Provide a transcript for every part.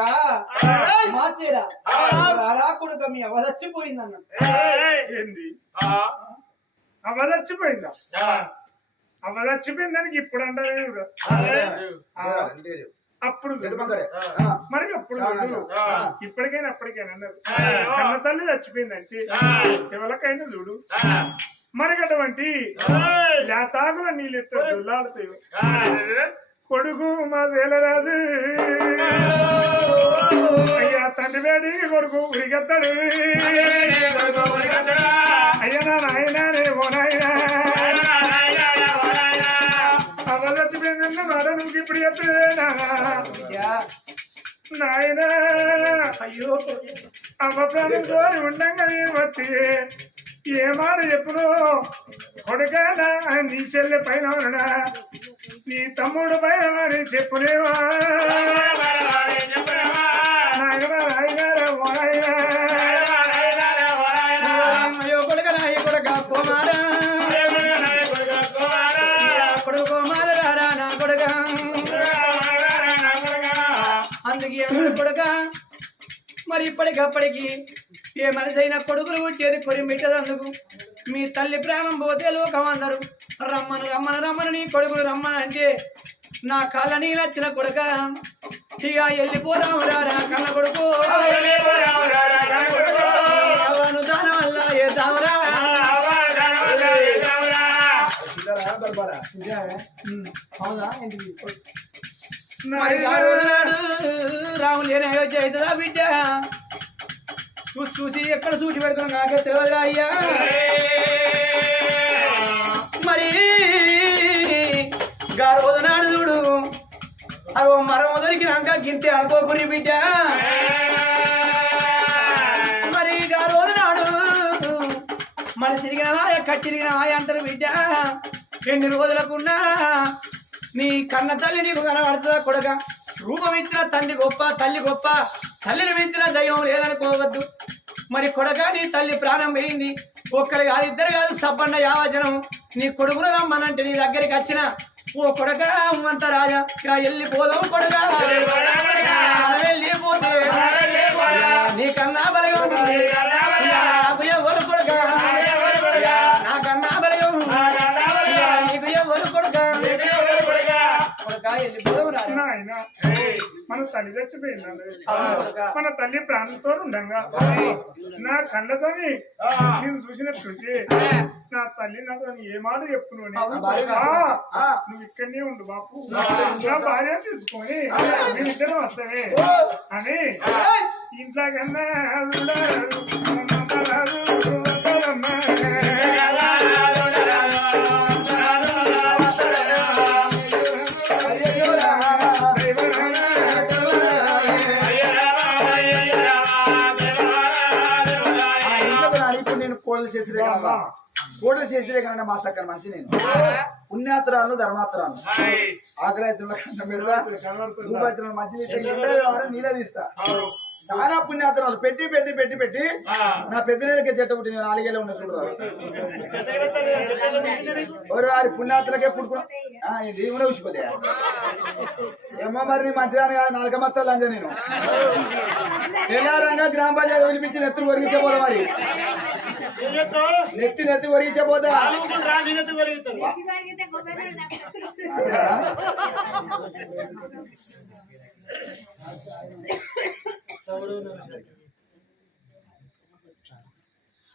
కొడుకా మాచేరా. రారా కొడుక మీ అవదచ్చిపోయిందన్న. ఏంది? అవ్వ చచ్చిపోయిందా అవ్వ చచ్చిపోయిన దానికి ఇప్పుడు అంటే అప్పుడు మరి అప్పుడు చూడు. ఇప్పటికైనా అప్పటికైనా అన్నారు. కన్న తల్లి చచ్చిపోయిందంటే ఎవరికైనా చూడు. మరి అటువంటి లేతాకుల నీళ్ళు ఎట్లా దుల్లాడుతాయి కొడుకు మా తేలరాదు అయ్యా తండ్రి వేడి కొడుకు ఉరిగెత్తాడు. అయ్యా నా నాయనా ఓ నాయనా. అవ్వ చచ్చిపోయిందన్న మాట నువ్వు ఇప్పుడు ఎత్తలేనా నాయనా. అయ్యో. అమ్మ ప్రాణం కోరి ఉండంగా వచ్చి ఏ మాట చెప్పును కొడుకనా నీ చెల్లె పైన ఉన్నడా? నీ తమ్ముడు పైన వారి చెప్పునేవా అయ్యో నాయ నా అందుకే మరి ఇప్పటికప్పటికి ఏ మనిషి అయినా కొడుకులు పుట్టేది కొరి మిట్టదందుకు మీ తల్లి ప్రేమం పోతే లోకం అందరు రమ్మను రమ్మను రమ్మను నీ కొడుకులు రమ్మను అంటే నా కళ్ళ నీ నచ్చిన కొడుక. ఇక వెళ్ళిపోరాము రారా కళ్ళ కొడుకు. అవను దాని వల్ల ఏ దావరా అవునా అయోధ్య అవుతుందా బిడ్డ? చూసి చూసి ఎక్కడ చూసి పెడుతున్నా నాకే తెలియదురా అయ్యా. మరి గా రోజు నాడు చూడు. అవి మరమ దొరికినాక గింతే అనుకోకుని బిడ్డ. మరి గా రోజు నాడు మన తిరిగిన వాయ కట్టిరిగిన అంటారు బిడ్డ. ఎన్ని రోజులకున్నా నీ కన్న తల్లి నీకు కనబడుతుందా కొడక? రూపం ఇచ్చిన తండ్రి గొప్ప తల్లి గొప్ప తల్లిని మించిన దైవం లేదనుకోవద్దు. మరి కొడక నీ తల్లి ప్రాణం పోయింది. ఒక్కరు కాదు ఇద్దరు కాదు సబ్బన్న యావజనం. నీ కొడుకును రమ్మనంటే నీ దగ్గరికి వచ్చిన ఓ కొడక అమ్మంత రాజా. ఇలా వెళ్ళిపోదాం కొడక. వెళ్ళిపోతే నీ కన్నా బలగం మన తల్లి చచ్చిపోయిందా. మన తల్లి ప్రాణంతో ఉండంగా. నా కళ్ళతోని నేను చూసినట్టుంటే నా తల్లి నాతో ఏ మాట చెప్పును అని. అవును. ఆ, నువ్వు ఇక్కడనే ఉండు బాపు. నా భార్య తీసుకొని మేమిద్దరం వస్తామే అని ఇంట్లో కన్నా కోడలు చేసిరే కన్నా మా చక్కని మనిషి నేను. పుణ్యాత్రాలు ధర్మాత్రాలు ఆకలి అయితే పెడతా భూపాత్రాలు మధ్య నీళ్ళే తీస్తా. చాలా పుణ్యాత్రాలు పెట్టి పెట్టి పెట్టి పెట్టి నా పెద్ద నెలకే చెట్ట పుట్టి నాలుగేళ్ళు ఉన్న చూడరా ఎవరు వారి పుణ్యాత్రలకే పుట్టుకున్నా ఏమైనా ఉసిపోతే ఏమో మరి నీ మంచిదాని కాదు నాలుక మత్తాలు అంజ నేను. తెల్లారంగా గ్రామ పంచాయతీ పిలిపించి నెత్తులు ఒరిగించబోదా మరి? నెత్తి నెత్తి ఒరిగించబోదా?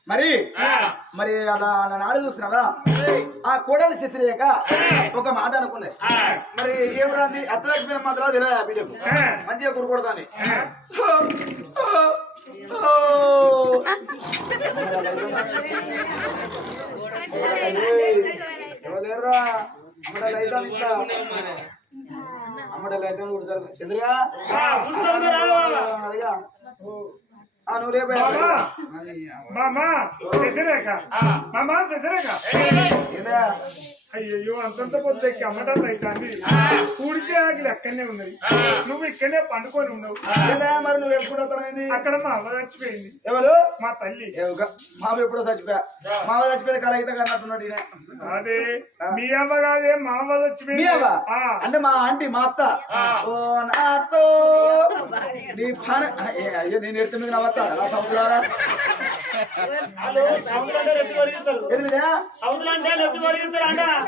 మరి? మరి అలా నాడు చూస్తున్నావా ఆ. కోడలు శస్త్రియక ఒక మాట అనుకున్నది మరి ఏం రాంది? అత్తలక్ష్మి మాత్రం తెలియదు బిడ్డకు. మంచిగా కొడుకొడతాని ఎవరు అమ్మడలు అయితే అమ్మడలు చంద్రగా అడిగా ఆ నువ్వు రేపు మామా మామా అయ్యయ్యో అంతంత పొద్దు ఎక్కి అమ్మటం అవుతుంది ఊడికే ఆగిలి అక్కడనే ఉన్నది. నువ్వు ఇక్కడనే పండుకొని ఉన్నావు. ఏంటా మరి నువ్వు ఎప్పుడు అర్థమైంది అక్కడ మా అవ్వ చచ్చిపోయింది. ఎవరు? మా తల్లి. మామ ఎప్పుడో చచ్చిపోయా? మామ చచ్చిపోయిన కలగిట కన్నట్టున్నాడు ఈయన. అదే. మీ అవ్వ కాదే మా అవ్వ మీ చచ్చిపోయింది అంటే మా ఆంటీ మా అత్త? ఓ నాతో నీ పాన ఏ, అయ్యో నేను ఎడుతు మీద? నవ్వత్తా నా సంవత్సరాలా ఎనిమిదా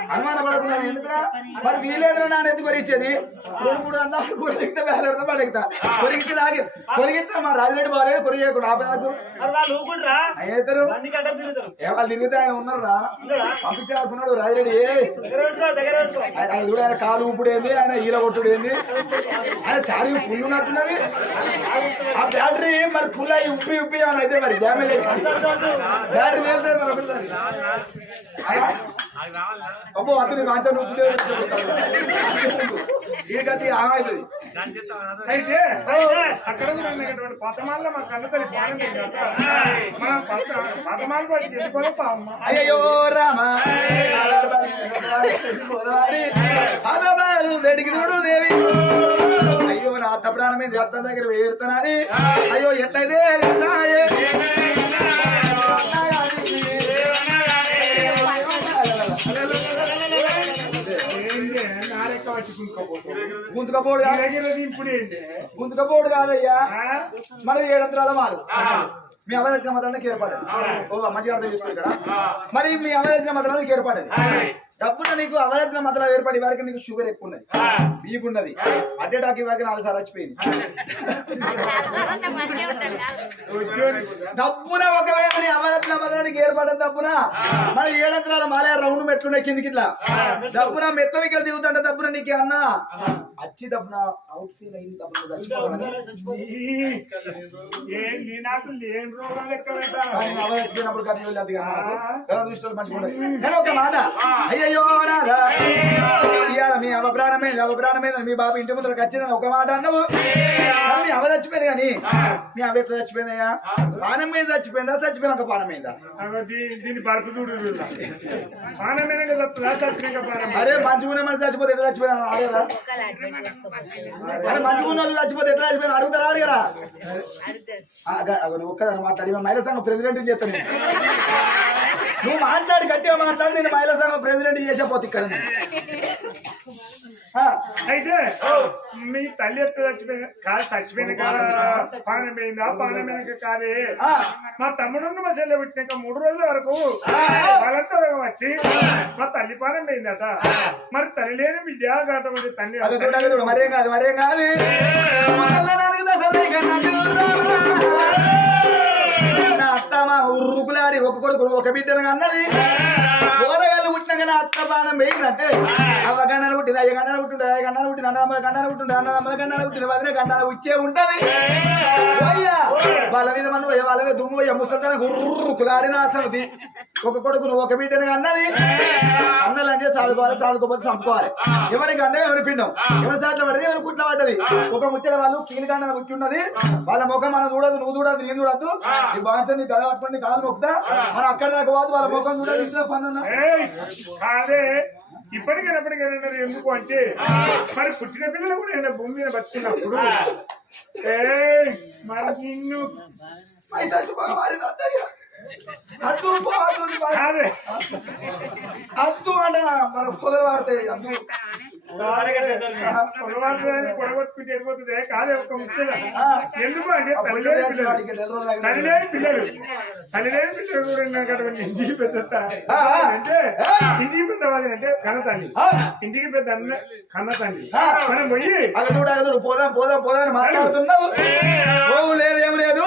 అనుమాన పడకుండా ఎందుకురా? మరి వీలేదురా నాన్న ఎందుకు కొరిగించేది రెండు మూడు అన్నాలు కొరిగితే వేలాడతా పడగతా కొరిగితే లాగి. కొరిగితే మా రాజిరెడ్డి బాగాలేడు కొరిగేయకుండా ఆపేందుకు అయ్యేతారు ఏ వాళ్ళు తిరిగితే ఆయన ఉన్నారా పంపించాలనుకున్నాడు రాజిరెడ్డి. ఆయన చూడు ఆయన కాలు ఊపుడు ఏంది ఆయన ఈల కొట్టుడు ఏంది? ఆయన చారి ఫుల్ ఉన్నట్టున్నది. ఆ బ్యాటరీ మరి ఫుల్ అయ్యి ఉప్పి ఉప్పి అని అయితే మరి డ్యామేజ్ అయింది బ్యాటరీ లేదు మరి. అబ్బో అతని మాతో నువ్వు ఈ అయితే అక్కడ మా కన్న తల్లి మన పావమ్మ అయ్యో రామ. పదమారు వెడికి చూడు దేవి. అయ్యో నా అత్త ప్రాణమే అత్త దగ్గర వేడుతున్నాని అయ్యో ఎట్లయితే గుంతుకపోడు గుంతుకపోడు కాదయ్యా? మనది ఏడంతరాల మారు మీ అవదచ్చిన మాత్రానికి ఏర్పడేది. ఓ మంచిగా అర్థం చేసుకోండి ఇక్కడ మరి మీ అవదచ్చిన మాత్రానికి ఏర్పడేది. డబ్బున నీకు అవదచ్చిన మాత్రం ఏర్పడి వారికి నీకు షుగర్ ఎక్కువ ఉన్నది బీపీ ఉన్నది అడ్డేటాకి వారికి నాలుగు సార్లు వచ్చిపోయింది డబ్బున ఒకవేళ నీ అవదచ్చిన మాత్రానికి ఏర్పడదు డబ్బున మన ఏడంతరాల మాలయ రౌండ్ మెట్లున్నాయి కిందికి ఇట్లా డబ్బున మెట్ల మీకు దిగుతుంటే డబ్బున నీకు అన్న అచ్చి డబ్బున అవుట్ ఫీల్ అయింది నాకు కానీ నాకు. చూసిన మంచిగా ఒక మాట నాదా ఇవాళ మీ అవ ప్రాణమే అవ ప్రాణమే మీ బాబు ఇంటి ముందరకు వచ్చిందని ఒక మాట అన్నవు. మీ అవ చచ్చిపోయింది కానీ మీ అవ ఎట్లా చచ్చిపోయిందయ్యా? పానం మీద చచ్చిపోయిందా చచ్చిపోయినాక పానం మీద? దీని బరుపు చూడు అరే మంచిగున్న మనిషి చచ్చిపోతే ఎట్లా చచ్చిపోయినా? అడగదా అరే మంచిగున్న వాళ్ళు చచ్చిపోతే ఎట్లా చచ్చిపోయినా? అడుగుతారా అడిగరా? ఆ, అగ- అగో నువ్వు ఒక్కదాన్ని మాట్లాడి మా మహిళా సంఘం ప్రెసిడెంట్ చేస్తాను. నువ్వు మాట్లాడి గట్టిగా మాట్లాడి నేను మహిళా సంఘం ప్రెసిడెంట్ చేసే పోతే ఇక్కడ అయితే మీ తల్లి ఎత్త చచ్చిపోయిన కాదు? చచ్చిపోయిన పానం పోయిందా? పానం కాదే. మా తమ్ముడు మా చెల్లె పుట్టినాక మూడు రోజుల వరకు వాళ్ళంతా రోగం వచ్చి మా తల్లి పానం పోయిందట. మరి తల్లి లేని బిడ్డ కాటమంటే తల్లి మరేం కాదు మరేం కాదు. నా అత్త ఉరుకులాడి ఒక కొడుకు ఒక బిడ్డను అన్నది కూరగాయలు పుట్టినాక నా అత్త బాణం వేయిందంటే అవ్వ గండాలు పుట్టింది అయ్య గండాలు పుట్టింది అయ్య గండాలు పుట్టింది అన్నదమ్మల గండాలు పుట్టింది అన్నదమ్మల గండాలు పుట్టింది వదిలే గండాలు వచ్చే ఉంటది. పోయ్యా. వాళ్ళ మీద మనం వాళ్ళ మీద దుమ్ము పోయి ముసలితన గుర్రుకులాడిన అసలు ఒక కొడుకును ఒక బిడ్డను అన్నది అన్నలు అంటే సాదుకోవాలి సాదుకోపోతే చంపుకోవాలి. ఎవరికి అంటే ఎవరి పిండం? ఎవరి సాట్ల పడ్డది ఎవరి కుట్ల పడ్డది? ఒక ముచ్చట వాళ్ళు కీలుగండ ముచ్చి ఉన్నది. వాళ్ళ ముఖం మనం చూడదు నువ్వు చూడదు నేను చూడద్దు. నీ బాగా నీ గద పట్టుకుని కాలు మొక్కుతా? మనం అక్కడ దాకా పోదు వాళ్ళ ముఖం చూడదు ఇంట్లో పనున్నా అదే ఇప్పటికైనా ఎప్పటికైనా ఎందుకు అంటే మరి పుట్టిన పిల్లలు కూడా ఏమైనా భూమి మీద బతుకున్నప్పుడు ఏయ్, మరి నిన్ను. అద్దు మరి. అంట మన పొగలు వాడతాయి అద్దు. పొడగొట్టుకుంటే వెళ్ళిపోతుంది కాదే ఒక ఎందుకు అంటే తల్లిలేని పిల్లలు. తల్లిలేని పిల్లలు. తల్లిలేని పిల్లలు కూడా ఇంటికి పెద్ద. అంటే ఇంటికి పెద్ద వాదిని అంటే కన్న తల్లి ఆ, ఇంటికి పెద్ద అన్న కన్న తల్లి ఆ. మనం పోయి అగదుడు అగదుడు పోదాం పోదాం పోదాం అని మాట్లాడుతున్నావు. పోవు లేదు ఏం లేదు.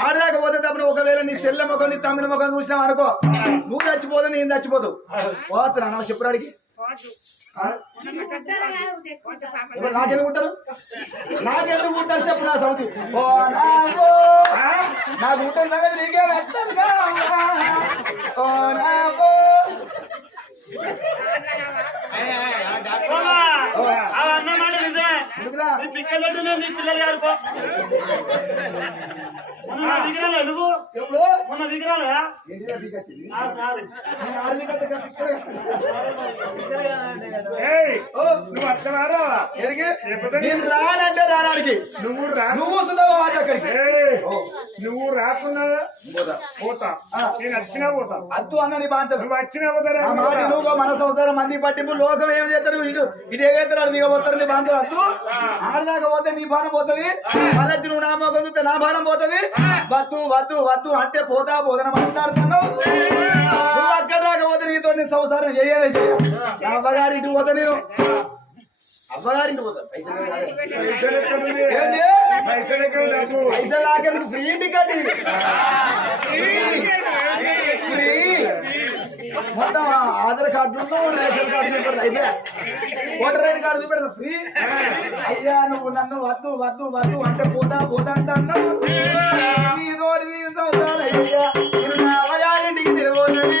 ఆడదాకా పోతే తప్పని ఒకవేళ నీ చెల్లె ముఖం నీ తమ్మిన ముఖం చూసినావు అనుకో నువ్వు చచ్చిపోదు నేను చచ్చిపోదు. పోతున్నా ఇప్పుడు నాకెందుకు ఉంటారు నాకెందుకు ఉంటారు చెప్పు నా సౌతి ఓ నాగో నాకు ఉంటుంది సంగతి నీకే వెళ్తాను ఓ నాగో అన్నమాట నిజమే ఎందుకురా? నీ మొన్న దిగిరాలే నువ్వు మొన్న దిగిరాలే కాదు. నేను ఆర్మీ. ఏయ్ నువ్వు అత్తనారా ఎడికి? లేకపోతే నేను రానంటే రానాడికి నువ్వు రా. నువ్వు వస్తుందావా మాట అక్కడికి ఏయ్, ఓ, నువ్వు రాకున్నా. పోతా. నేను వచ్చినా పోతా. అద్దు అన్న నీ బాంతలు నువ్వు వచ్చినా పోతారా? మాట నువ్వు మన సంసారం మంది పట్టింపు లోకం ఏం చేస్తారు? ఇటు ఇటు ఏగైతారు దిగబోతారు నీ బాంతలు అద్దు. ఆడదాకా పోతే నీ బాణం పోతుంది. మళ్ళీ నువ్వు నా చూస్తే నా బాణం పోతుంది. వద్దు వద్దు వద్దు అంటే పోతా పోదని మాట్లాడుతున్నావు? నువ్వు అక్కడ దాకా పోతే నీతో సంసారం చేయలే చేయ నా అవ్వగారింటికి పోతా నేను. పోతా. పైసలు లాకేందుకు ఫ్రీ టికెట్. ఫ్రీ మొత్తం ఆధార్ కార్డు రేషన్ కార్డు చూపెడతా. అయిపోయా? ఓటర్ ఐడి కార్డు చూపెడతా. ఫ్రీ? అయ్యా నువ్వు నన్ను వద్దు వద్దు వద్దు అంటే పోతా పోతా అంటే అన్నావు అయ్యా. తిరుగుతుంది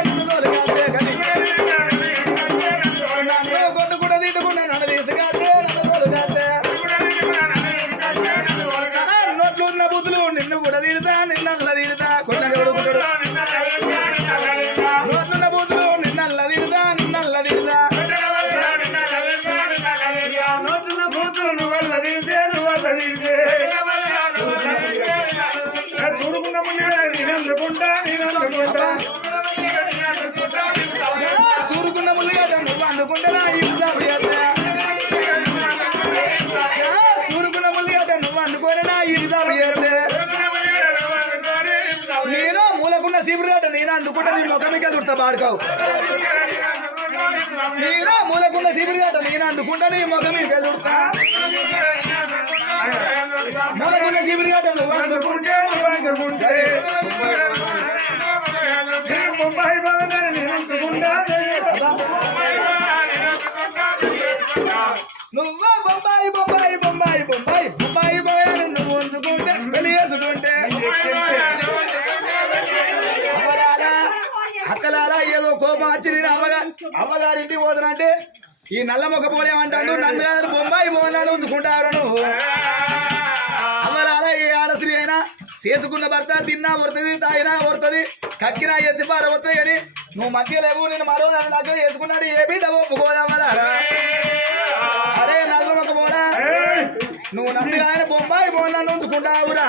నేను అందుకుంటా నీ ముఖమిక దుర్త పాడుకోవు నేను మూలకున్న శిబిరిగడ్డ నేను అందుకుంటా నీ ముఖమిక దుర్తా. మూలకున్న శిబిరిగడ్డ నువ్వు అందుకుంటే అందుకుంటే ముంబై బాగా నేను అందుకుంటా నేను అమ్మగారు అమ్మగారి అమ్మగా అమ్మగారింటికి పోతానంటే ఈ నల్ల మొక్క పోలేమంటాడు నన్ను బొంబాయి బోనాలు ఉంచుకుంటారు అమ్మలాల ఈ ఏ ఆడస్త్రీ అయినా చేసుకున్న భర్త తిన్నా పడుతుంది తాగినా పడుతుంది కక్కినా ఎత్తి పార వస్తుంది కానీ నువ్వు మధ్య లేవు నేను మరో దాని దాకా వేసుకున్నాడు ఏ బిడ్డ ఒప్పుకోదమ్మలారా అరే నల్ల మొక్క పోనా నువ్వు నమ్మి కానీ బొంబాయి బోనాలు ఉంచుకుంటావురా.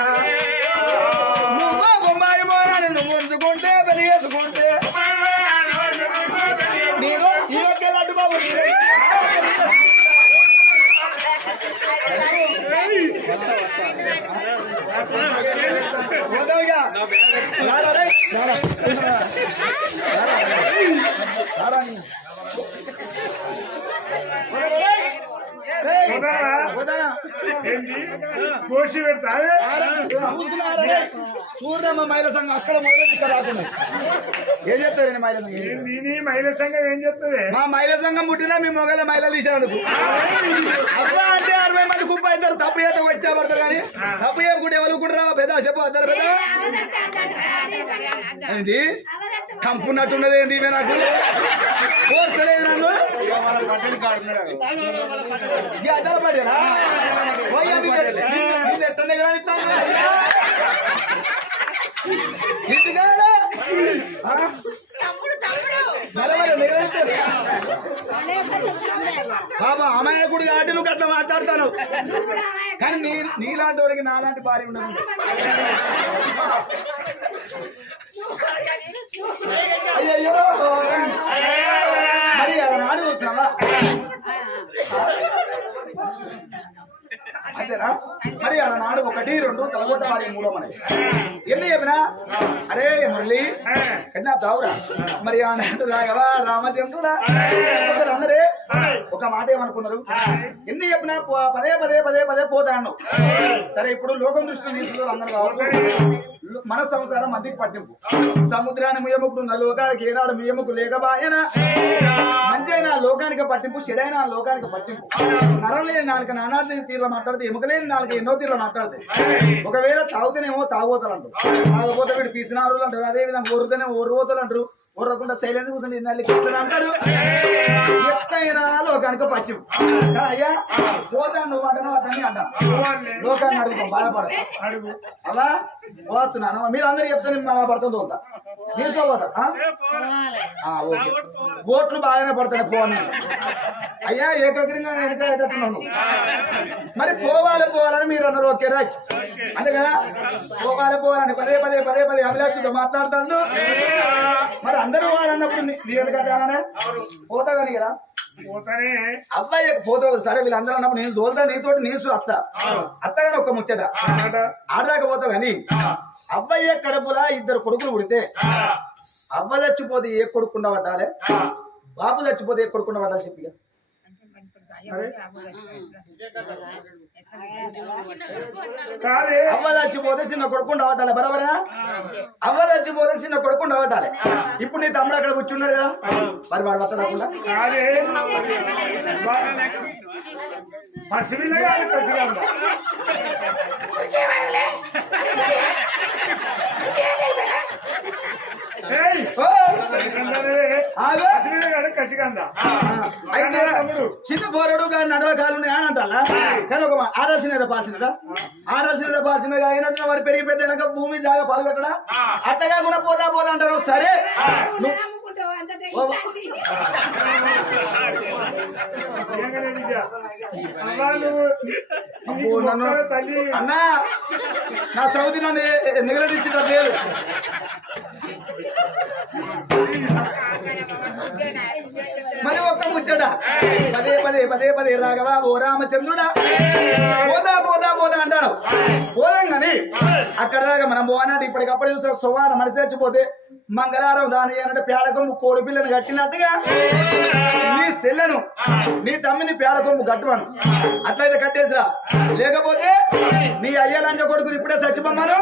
నువ్వు బొంబాయి బోనాలు నువ్వు ఉంచుకుంటే పెళ్ళి చేసుకుంటే. రారా కోసి పెడతావే? చూడమ్మా మహిళా సంఘం అక్కడ ఇక్కడ ఏం చెప్తారండి మహిళా సంఘం చెప్తారు? మహిళ సంఘం ఏం చెప్తుంది మా మహిళా సంఘం పుట్టినా మీ మొగల మహిళలు తీసేందుకు అబ్బా అంటే అరవై మంది కుప్ప అవుతారు తప్పు చేత వచ్చా పడతారు కానీ తప్పు చేయకుండా ఎవరు కూడా రావా పెద్ద చెప్పు అద్దరు పెద్ద. ఏంది కంపున్నట్టున్నది ఏంది నాకు? కోర్చలేదు నన్ను? అద్దల పడేనా ఎట్టనే. బాబా అమాయకుడు కాబట్టి నువ్వు అట్లా మాట్లాడతాను కానీ నీ నీలాంటి వాడికి నాలాంటి భార్య ఉండదు రెండు తలగొట్ట వారి మూడో మనకి ఎన్ని చెప్పినా అరే మురళి కన్నా తావురా మరి ఆ నాడు ఒక మాట ఏమనుకున్నారు? ఎన్ని చెప్పినా పదే పదే పదే పదే పోతాను సరే ఇప్పుడు లోకం దృష్టిలో తీసుకున్నారు అందరూ లో- మన సంసారం మందికి పట్టింపు. సముద్రాన్ని ముయముకు ఉన్న లోకానికి ఏనాడు ముయముకు లేకబాయన మంచైన లోకానికి పట్టింపు చెడైన లోకానికి పట్టింపు. నరం లేని నాలుక నానాటి తీర్ల మాట్లాడితే ఎముక లేని నాలుక ఎన్నో తీర్ల మాట్లాడితే. ఒకవేళ తాగుతేనేమో తాగుబోతలు అంటారు తాగపోతే వీడు పీసినారులు అంటారు అదే విధంగా ఊరుపోతలు అంటారు ఊరకుండా సైలెన్స్ కూర్చొని అంటారు ఎట్లయినా లోకానికి పచ్చిం కానీ అయ్యా పోతా నువ్వు అంటున్నా అతన్ని అంటా లోకాన్ని అడుగుతాం బాధపడ అడుగు. అలా? పోతున్నాను మీరు అందరు చెప్తాను మన పడుతుంది తోలుతా. మీరు పోతా ఓకే. ఓట్లు బాగానే పడతాయి పోను అయ్యా ఏకగ్రంగా వెనకేటట్టున్నాను మరి పోవాలి పోవాలని మీరు అన్నారు ఓకే రైట్? అంతే కదా? పోవాలి పోవాలని. పదే పదే పదే పదే అభిలాషుతో మాట్లాడుతాను. మరి అందరూ నీ ఎందుకు అదేనా పోతా కానీ కదా? అబ్బాయి పోతావు సరే వీళ్ళందరూ అన్నప్పుడు నేను దోల్తా నీతోటి నేను అత్త. అత్తగాని ఒక ముచ్చట. అన్నమాట ఆడదాకా పోతావు కానీ అబ్బాయి కడుపులా ఇద్దరు కొడుకులు పుడితే అవ్వ చచ్చిపోతే ఏ కొడుకుండా పట్టాలి బాబు చచ్చిపోతే ఏ కొడుకుండా పట్టాలి చెప్పిగా? అవ్వ చచ్చిపోతే చిన్న కొడుకుండా పట్టాలి బరాబరా అవ్వ చచ్చిపోతే చిన్న కొడుకుండా పట్టాలి ఇప్పుడు నీ తమ్ముడు అక్కడ కూర్చున్నాడు కదా? మరి వాడు పట్టకుండా కాదే. పసిపిల్ల కాదు పసిగంద ఏయ్, ఓ! పసిగందనే. ఆగు. పసిపిల్ల కాదు కసిగంద అయితే చిన్న పోరడు కానీ నడవ కాలు అని అంటారా? కానీ ఒక ఆడాల్సినదా పాల్సినదా? ఆడాల్సినదా పాల్సినదా అయినట్టు వాడు పెరిగి పెద్ద భూమి జాగా పాలు పెట్టడా అట్టగా కూడా పోదా పోదా అంటారు. సరే. అన్నా నా సౌదీ నన్ను నిగలడించడం లేదు. మరి ఒక్క ముచ్చడా పదే పదే పదే పదే రాఘవ ఓ రామచంద్రుడా. పోదా పోదా పోదా అంటారు. పోదాం కానీ అక్కడ దాకా మనం పోనాడు ఇప్పటికప్పుడు చూసిన సువాన మనిషి చచ్చిపోతే మంగళవారం దాని అంటే పేడకొమ్ము కోడి పిల్లని కట్టినట్టుగా నీ సెల్లను నీ తమ్మిని పేడకొమ్ము కట్టువను. అట్లయితే కట్టేసిరా. లేకపోతే నీ అయ్య కొడుకుని ఇప్పుడే చచ్చిపోమ్మను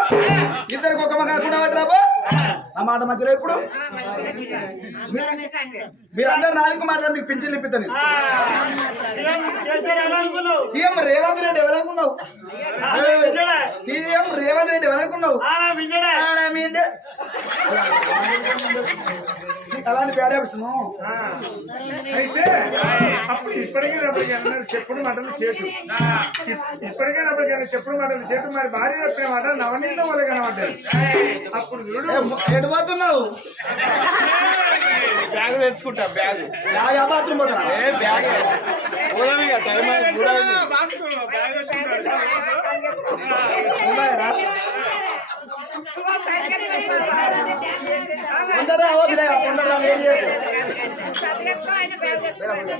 ఇద్దరికి ఒక మగ కూడా ఆ మాట మధ్యలో ఇప్పుడు మీరందరూ నాలుగు మాటలు మీకు పింఛన్ అనుకున్నావు సీఎం రేవంత్ రెడ్డి ఎవరనుకున్నావు సీఎం రేవంత్ రెడ్డి ఎవరనుకున్నావు ఆనా విజయనే ఆడ మీ ఇంటి- నీకు అలాంటి పేడ వేస్తున్నావు అయితే అప్పుడు ఇప్పటికే అన్నారు చెప్పుడు మాటలు చేతు ఇప్పటికే అన్న చెప్పుడు మాటలు చేతు మరి భార్య చెప్పిన మాట నవనీత వాళ్ళు కనబడ్డారు అప్పుడు చూడు. ఎటు పోతున్నావు? బ్యాగ్ తెచ్చుకుంటా బ్యాగ్. యా బాత్రూమ్ పోతున్నా? ఏ బ్యాగ్. టైం చూడాలి ఉన్నాయరా? అందరా ఓ బిడ్డ, అందరా వేడి చేసి.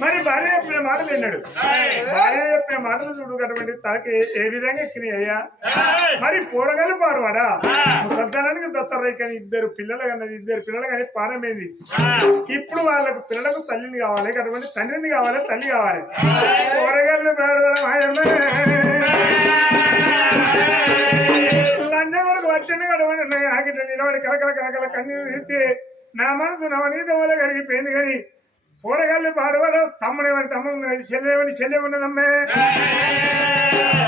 మరి భార్య చెప్పిన మాటలు విన్నాడు. భార్య చెప్పిన మాటలు చూడు కటువంటి తనకి ఏ విధంగా ఎక్కినాయి అయ్యా మరి పూరగలు పాడవాడా సంతానానికి దసరా కానీ ఇద్దరు పిల్లలు కన్నది ఇద్దరు పిల్లలు కానీ పానమైంది ఇప్పుడు వాళ్ళకు పిల్లలకు తల్లిని కావాలి అటువంటి తండ్రిని కావాలి తల్లి కావాలి. కూరగాయలు పాడవడం ఆయమ్మ లంచం వరకు వచ్చింది కడవండి ఆగిట నిలబడి కలకల కలకల కన్నీరు తీస్తే నా మనసు నవనీత వల్ల కరిగిపోయింది కానీ కూరగాయలు పాడవాడు తమ్ముడేమని తమ్ముడు చెల్లెమని చెల్లె ఉన్నదమ్మే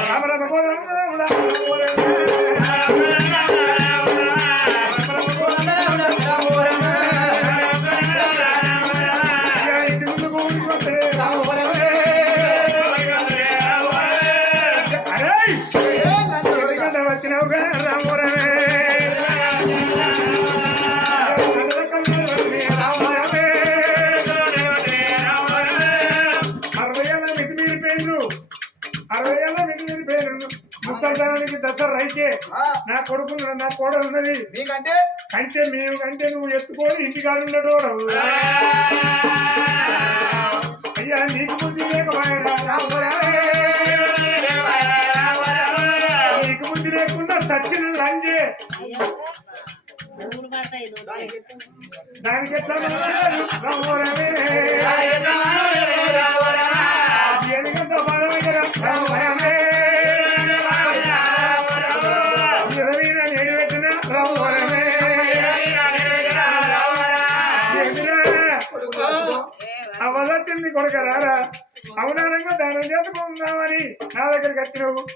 రామ రామ గోవింద నా కొడుకు నా కోడలు ఉన్నది. నీకంటే కంటే మేము కంటే నువ్వు ఎత్తుకొని ఇంటికాడ ఉన్నాడు అయ్యా నీకు బుద్ధి లేకపోయాడా నీకు బుద్ధి లేకుండా సచ్చిన లంజే దానికి ఎట్లా మారారు? రవ్వరమే. కొడుక రారా? అవునానంగా దానం చేసుకుందామని నా దగ్గరికి వచ్చినావు.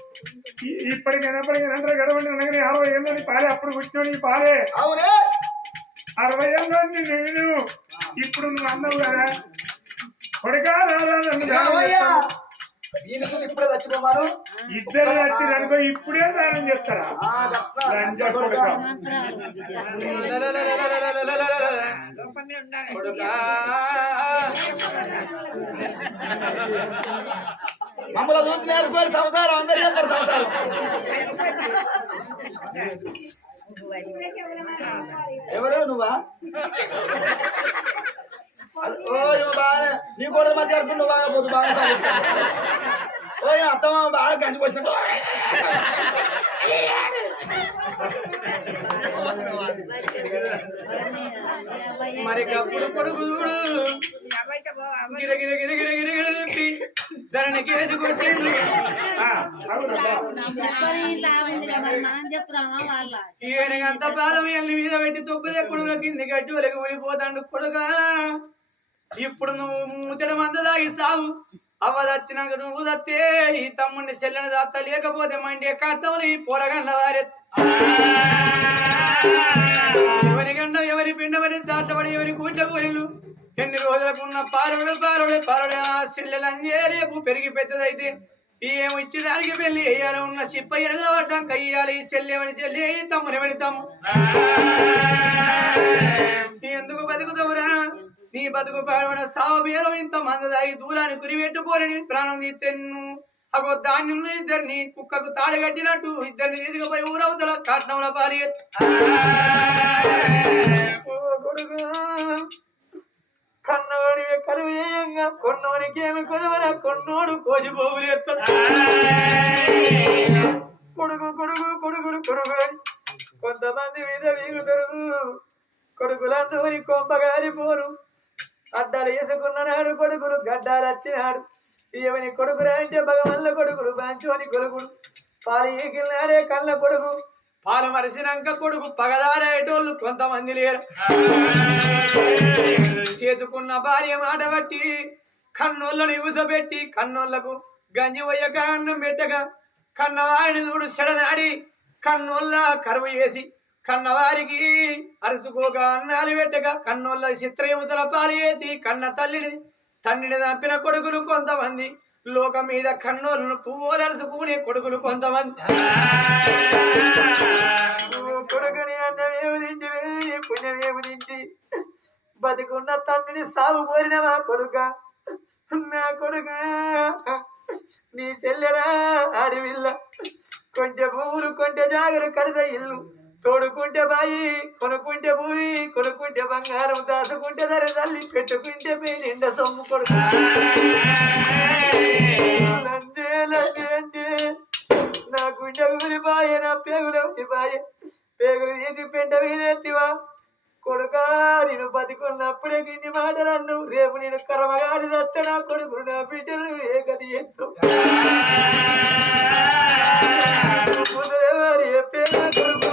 ఈ- ఇప్పటికైనా ఎప్పటికైనా అంటే గడవండి అనగానే అరవై ఏళ్ళని పాలే అప్పుడు పుట్టినావు నీ పాలే. అవునే? అరవై ఏళ్ళ నేను. ఇప్పుడు నువ్వు అన్నావు కదా. కొడుకా రారా నన్ను రావయ్యా. చేస్తాను. వీళ్ళకు ఇప్పుడే ఇద్దరు దానం చేస్తారా? మమ్మల్ని చూసిన అనుకోని సంసారం అందరి అందరు సంసారం. ఎవరు నువ్వు? బాగా నీ కూడా మంచి కలుసుకుని బాగా పోదు బాగా ఓ అత్తమా అత్తమ్మ బాగా గంజి పోసినట్టు మరి కప్పుడు కొడుకు చూడు. గిర గిర గిర గిర గిర గిర వేసి కొట్టిండు. ఈయనకంత ఎల్లి మీద పెట్టి తొక్కు దెక్కుడు కింది గట్టి వరకు ఊడిపోతాడు కొడుకా. ఇప్పుడు నువ్వు ముచ్చట మంద దాగి సావు అవ్వదచ్చినాక నువ్వు దత్తే ఈ తమ్ముడిని చెల్లెని దత్త లేకపోతే మండే కట్టవలు ఈ పొరగండ్ల వారి. ఎవరి గండం ఎవరి పిండమని దాటబడి ఎవరి కూట కోరిలు ఎన్ని రోజులకున్న పారుడు పారుడు పారుడు ఆ చెల్లెలంజే రేపు పెరిగి పెద్దదైతే. ఏం ఇచ్చేదానికి పెళ్ళి వేయాలి ఉన్న చిప్ప ఎరగబడ్డాం కయ్యాలి ఈ చెల్లెమని చెల్లి తమ్ముని పెడతాము ఎందుకు బతుకుతావురా? నీ బతుకు పాడబడ సావు ఇంత మంది దూరాన్ని దూరాన్ని గురిపెట్టుకోని నీ ప్రాణం తీత్తెన్ను అగో ధాన్యంలో ఇద్దరిని కుక్కకు తాడు కట్టినట్టు ఇద్దరిని ఎదుగుపోయి ఊరవుతల కట్నంలో పారి ఓ కొడుకా కరువేయంగా కొన్నోనికి ఏమి కొదవరా కొన్నోడు కోసిపోగులు ఎత్తాడు. కొడుకు కొడుకు కొడుకులు కొడుకులు. కొంతమంది మీద వీగుతారు కొడుకులందరి కొంపగారిపోరు అడ్డాలు వేసుకున్నాడు కొడుకులు గడ్డాలు వచ్చినాడు ఏమని కొడుకురా అంటే భగవన్ల కొడుకులు గంచు అని కొడుకుడు పాలు ఈకినాడే కళ్ళ కొడుకు. పాలు మరిసినాక కొడుకు పగదారేటోళ్ళు కొంతమంది లేరు. చేసుకున్న భార్య మాట బట్టి కన్నోళ్ళని ఊసబెట్టి కన్నోళ్ళకు గంజి పోయక అన్నం పెట్టగా కన్నవారిని చూడు సెడనాడి కన్నోళ్ళ కరువు చేసి కన్నవారికి అరుసుకోగా అన్నాలు పెట్టగా కన్నోళ్ళ చిత్రహింసల పాలు కన్న తల్లిని తండ్రిని చంపిన కొడుకులు కొంతమంది. లోకం మీద కన్నోళ్ళను పువ్వులు అరుసుకునే కొడుకులు కొంతమంది. కొడుకుని అన్నమేమి తింటివి బతికున్న తండ్రిని సాగు కోరినవా కొడుక. నా కొడుక నీ చెల్లెరా అడవిల్ల కొంచె ఊరు కొంటే జాగరు కడిత ఇల్లు. తోడుకుంటే బాయి కొనుక్కుంటే భూమి కొనుక్కుంటే బంగారం దాచుకుంటే ధర తల్లి పెట్టుకుంటే పే నిండ సొమ్ము కొడుకు. నా గుండె బాయ నా పేగులు ఊరి బాయ? పేగులు తీసి పెంట మీదెత్తివా కొడుకా నేను బతికున్నప్పుడే గిన్ని మాటలు అన్ను రేపు నేను కర్మగాలి దత్త నా కొడుకులు నా బిడ్డలు ఏ గది ఎత్తు? చెప్పే నా కొడుకు?